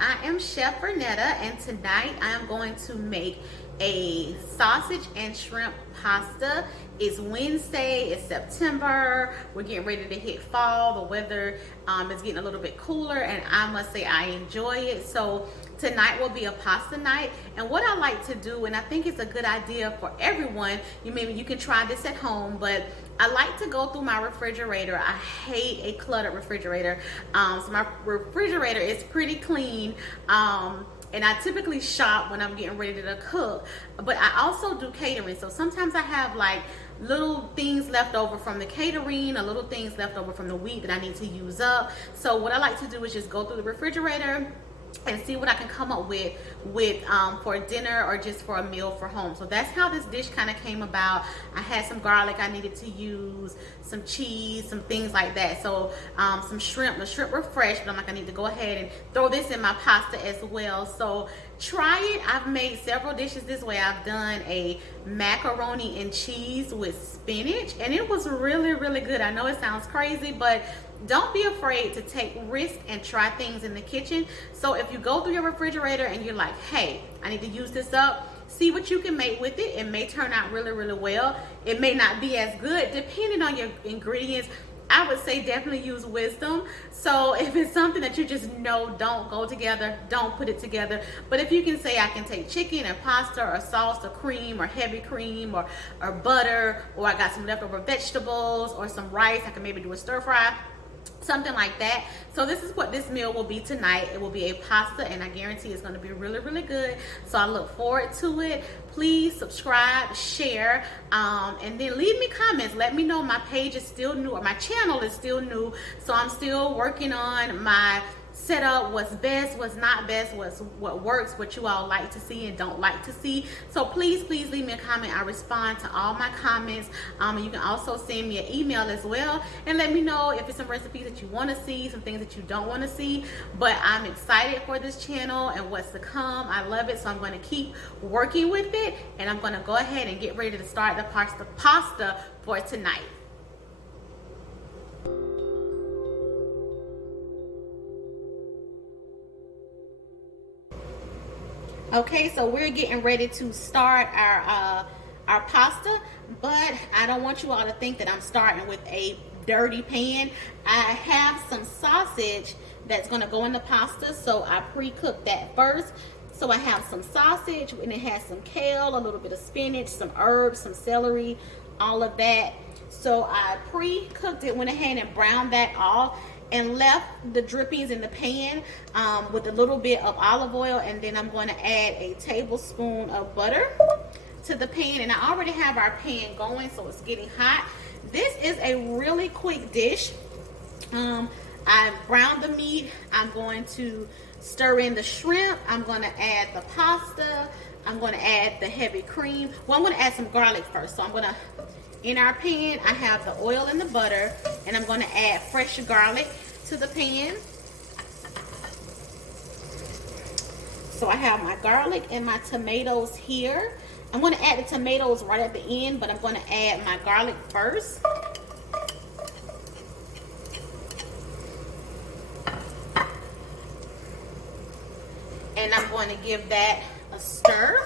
I am Chef Vernetta, and tonight I am going to make a sausage and shrimp pasta. It's Wednesday, it's September, we're getting ready to hit fall. The weather is getting a little bit cooler, and I must say I enjoy it. So tonight will be a pasta night, and what I like to do, and I think it's a good idea for everyone, maybe you can try this at home, but I like to go through my refrigerator. I hate a cluttered refrigerator. So my refrigerator is pretty clean. And I typically shop when I'm getting ready to cook, but I also do catering. So sometimes I have like little things left over from the catering, or little things left over from the week that I need to use up. So what I like to do is just go through the refrigerator and see what I can come up with for dinner or just for a meal for home. So that's how this dish kind of came about. I had some garlic I needed to use, some cheese, some things like that. So some shrimp. The shrimp were fresh, but I'm like, I need to go ahead and throw this in my pasta as well. So try it. I've made several dishes this way. I've done a macaroni and cheese with spinach, and it was really, really good. I know it sounds crazy, but don't be afraid to take risks and try things in the kitchen. So if you go through your refrigerator and you're like, hey, I need to use this up, see what you can make with it. It may turn out really, really well. It may not be as good depending on your ingredients. I would say definitely use wisdom. So if it's something that you just know don't go together, don't put it together. But if you can say, I can take chicken and pasta or sauce or cream or heavy cream or butter, or I got some leftover vegetables or some rice, I can maybe do a stir fry, something like that. So this is what this meal will be tonight. It will be a pasta, and I guarantee it's going to be really, really good. So I look forward to it. Please subscribe, share, and then leave me comments. Let me know. My page is still new, or my channel is still new, so I'm still working on my setup, what's best, what's not best, what works, what you all like to see and don't like to see. So please leave me a comment. I respond to all my comments. And you can also send me an email as well and let me know if it's some recipes that you want to see, some things that you don't want to see. But I'm excited for this channel and what's to come. I love it, so I'm going to keep working with it, and I'm going to go ahead and get ready to start the pasta for tonight. Okay, so we're getting ready to start our pasta, but I don't want you all to think that I'm starting with a dirty pan. I have some sausage that's going to go in the pasta, so I pre-cooked that first. So I have some sausage, and it has some kale, a little bit of spinach, some herbs, some celery, all of that. So I pre-cooked it, went ahead and browned that off, and left the drippings in the pan with a little bit of olive oil, and then I'm going to add a tablespoon of butter to the pan. And I already have our pan going, so it's getting hot. This is a really quick dish. I browned the meat. I'm going to stir in the shrimp. I'm going to add the pasta. I'm going to add the heavy cream. Well, I'm going to add some garlic first. So I'm going to, in our pan, I have the oil and the butter, and I'm going to add fresh garlic to the pan. So I have my garlic and my tomatoes here. I'm going to add the tomatoes right at the end, but I'm going to add my garlic first. And I'm going to give that a stir.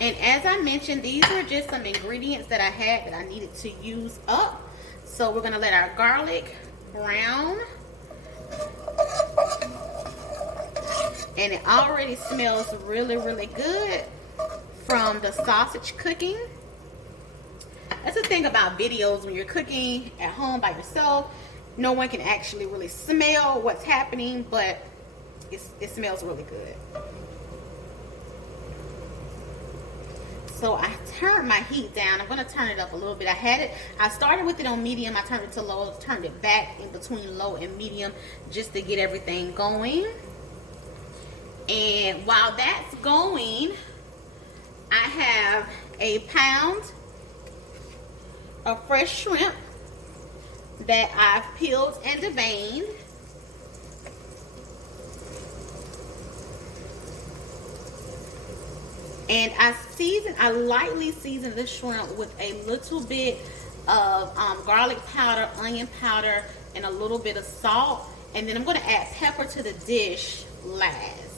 And as I mentioned, these are just some ingredients that I had that I needed to use up. So we're going to let our garlic brown. And it already smells really, really good from the sausage cooking. That's the thing about videos. When you're cooking at home by yourself, no one can actually really smell what's happening, but it smells really good. So I turned my heat down. I'm going to turn it up a little bit. I started with it on medium. I turned it to low, turned it back in between low and medium just to get everything going. And while that's going, I have a pound of fresh shrimp that I've peeled and deveined. And I lightly season the shrimp with a little bit of garlic powder, onion powder, and a little bit of salt. And then I'm going to add pepper to the dish last.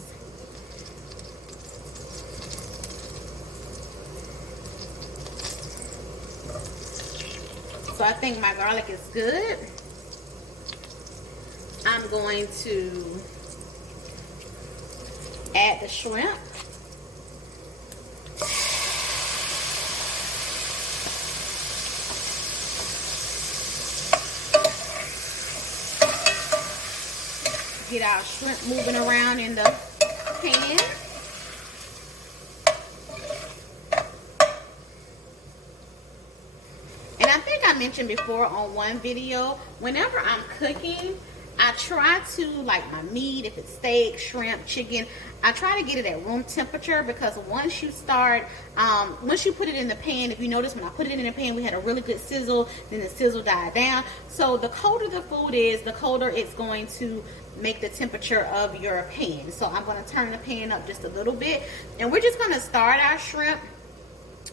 So I think my garlic is good. I'm going to add the shrimp. Get our shrimp moving around in the pan. And I think I mentioned before on one video, whenever I'm cooking, I try to, like my meat, if it's steak, shrimp, chicken, I try to get it at room temperature, because once you start, once you put it in the pan, if you notice when I put it in the pan, we had a really good sizzle, then the sizzle died down. So the colder the food is, the colder it's going to make the temperature of your pan. So I'm going to turn the pan up just a little bit, and we're just going to start our shrimp,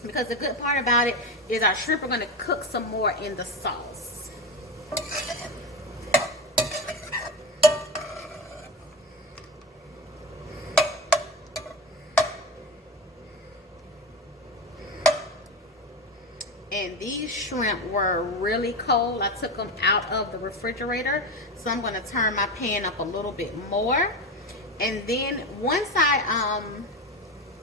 because the good part about it is our shrimp are going to cook some more in the sauce. And these shrimp were really cold. I took them out of the refrigerator, so I'm going to turn my pan up a little bit more. And then once I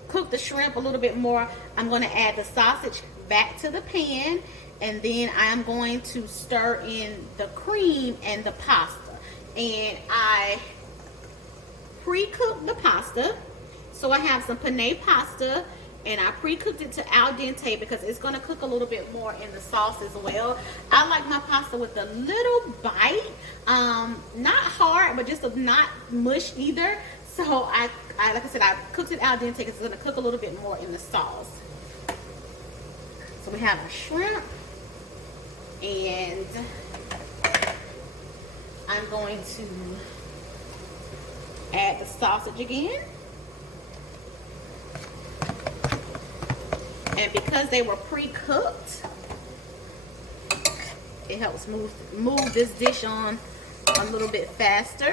cook the shrimp a little bit more, I'm going to add the sausage back to the pan, and then I'm going to stir in the cream and the pasta. And I pre-cooked the pasta, so I have some penne pasta, and I pre-cooked it to al dente because it's going to cook a little bit more in the sauce as well. I like my pasta with a little bite, not hard, but just not mush either. So I like I said, I cooked it al dente because it's going to cook a little bit more in the sauce. So we have our shrimp, and I'm going to add the sausage again. And because they were pre-cooked, it helps move this dish on a little bit faster.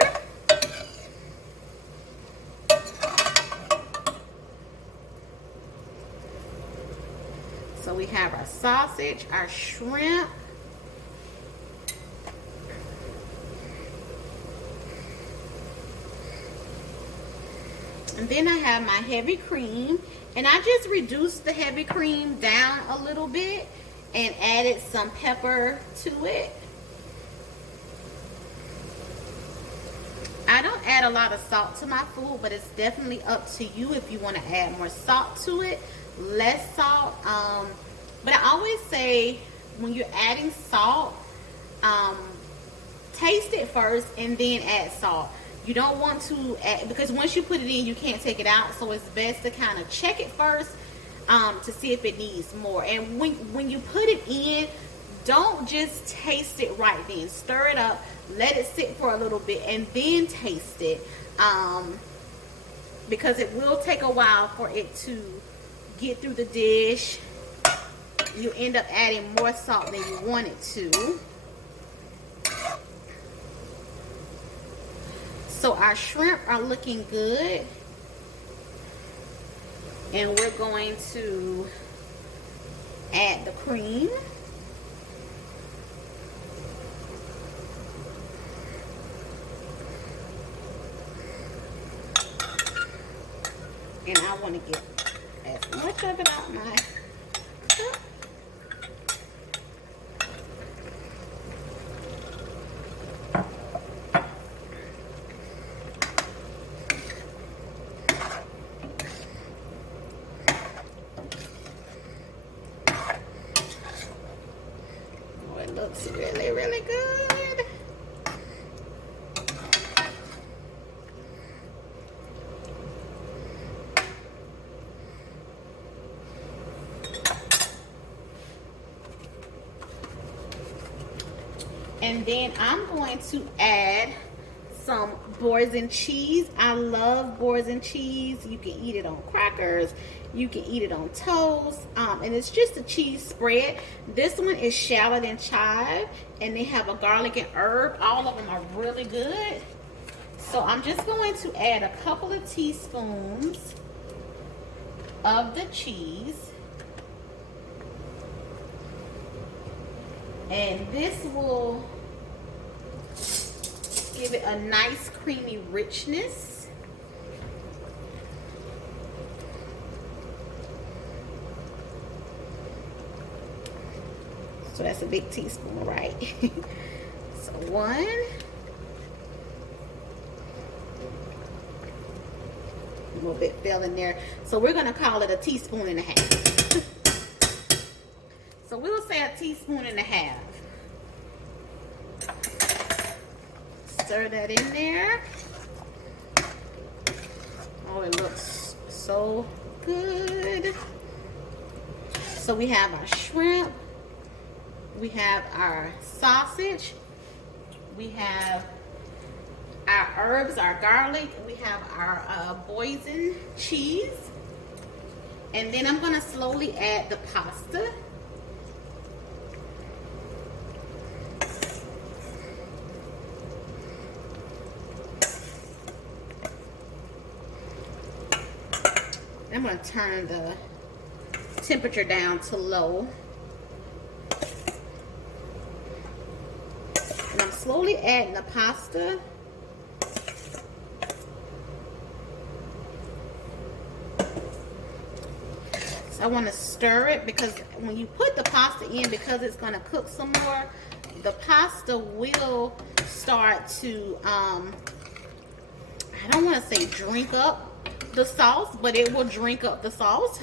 So we have our sausage, our shrimp, and then I have my heavy cream. And I just reduced the heavy cream down a little bit and added some pepper to it. I don't add a lot of salt to my food, but it's definitely up to you if you want to add more salt to it, less salt. But I always say when you're adding salt, taste it first and then add salt. You don't want to add, because once you put it in, you can't take it out. So it's best to kind of check it first to see if it needs more. And when you put it in, don't just taste it right then. Stir it up, let it sit for a little bit, and then taste it. Because it will take a while for it to get through the dish. You end up adding more salt than you want it to. So our shrimp are looking good, and we're going to add the cream. And I want to get as much of it out my cup. Looks really, really good. And then I'm going to add some boursin cheese. I love boursin cheese. You can eat it on crackers. You can eat it on toast. And it's just a cheese spread. This one is shallot and chive. And they have a garlic and herb. All of them are really good. So I'm just going to add a couple of teaspoons of the cheese. And this will give it a nice creamy richness. So that's a big teaspoon, right? So one. A little bit fell in there. So we're gonna call it a teaspoon and a half. So we'll say a teaspoon and a half. Stir that in there. Oh, it looks so good. So we have our shrimp. We have our sausage. We have our herbs, our garlic. We have our boursin cheese. And then I'm going to slowly add the pasta. I'm going to turn the temperature down to low. And I'm slowly adding the pasta. So I want to stir it because when you put the pasta in, because it's going to cook some more, the pasta will start to, I don't want to say drink up the sauce, but it will drink up the sauce.